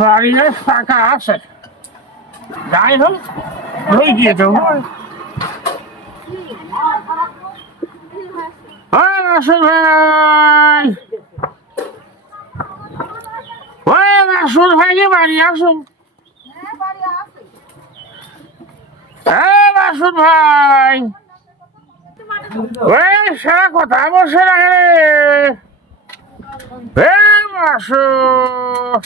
বাড়িতে ফাঁকা আছে, যাই হোক ধুই দিয়ে দেবো। মাসুদ ভাই, ওই মাসুদ ভাই কি বাড়ি আসুন? মাসুদ ভাই, ওই সারা কথা বলছে না রে মাসুদ,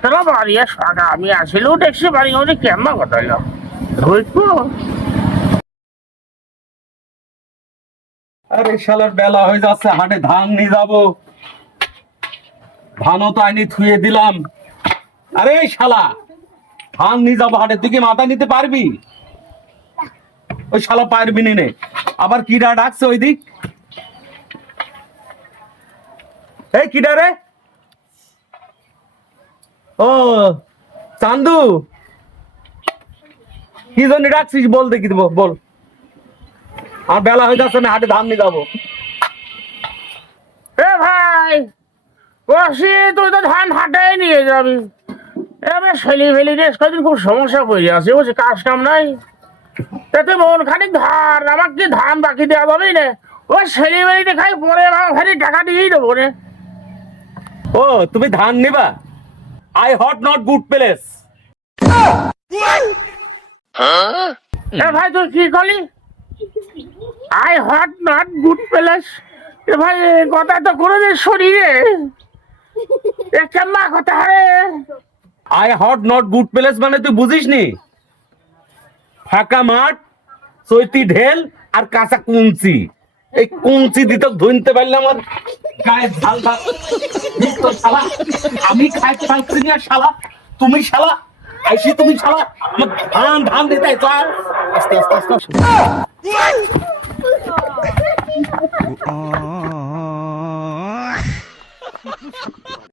তারা বাড়ি ফাঁকা, আমি আসলেও দেখছি বাড়ি মধ্যে কেমন কথা হইল ধুইতো। আরে শালার বেলা হয়ে যাচ্ছে, হাটে ধান নিয়ে যাবো, ধানও তো আইনি থুয়ে দিলাম। আরে শালা, ধান নিয়ে যাবো হাটে, তুই কি মাথা নিতে পারবি? ওই শালা পারবি নে, আবার কিডা ডাকছে ওই দিক। এই কিডা রে? ও চান্দু, কি জন্য ডাকছিস বল দেখি, বল। আর বেলা হয়ে যাচ্ছে, না হাটে ধান নিয়ে যাবো। ভাই বসি, তুই তো ধান হাটে নিয়ে যাবি, এবার ছেলে ফেলি রে কদিন খুব সমস্যা পড়ে আছে, বলছে কাজ কাম নাই, তাতে মন খানিক ধার, আমার কি ধান বাকি দেওয়া যাবে না, ওই ছেলে ফেলি দেখাই পরে খালি টাকা দিয়েই দেবো রে। ও তুমি ধান নিবা? I hot not good place. ভাই তুই কি করলি? I hot not good place, ভাই কথা তো কোনোদিন শরীরে কেমন কথা রে? I hot not good place মানে তুই বুঝিস নি? ফাঁকা মাঠ, চৈতি ঢেল আর কাঁচা কুঞ্চি, এই কুঞ্চি দিতে ধুনতে পারলে আমার গায়ে ঝাল ঝাল। তো শালা আমি খাইতে পারছি না, শালা তুমি শালা আইসি, তুমি শালা আমার ধান ধান দিতে আস্তে আস্তে আস্তে।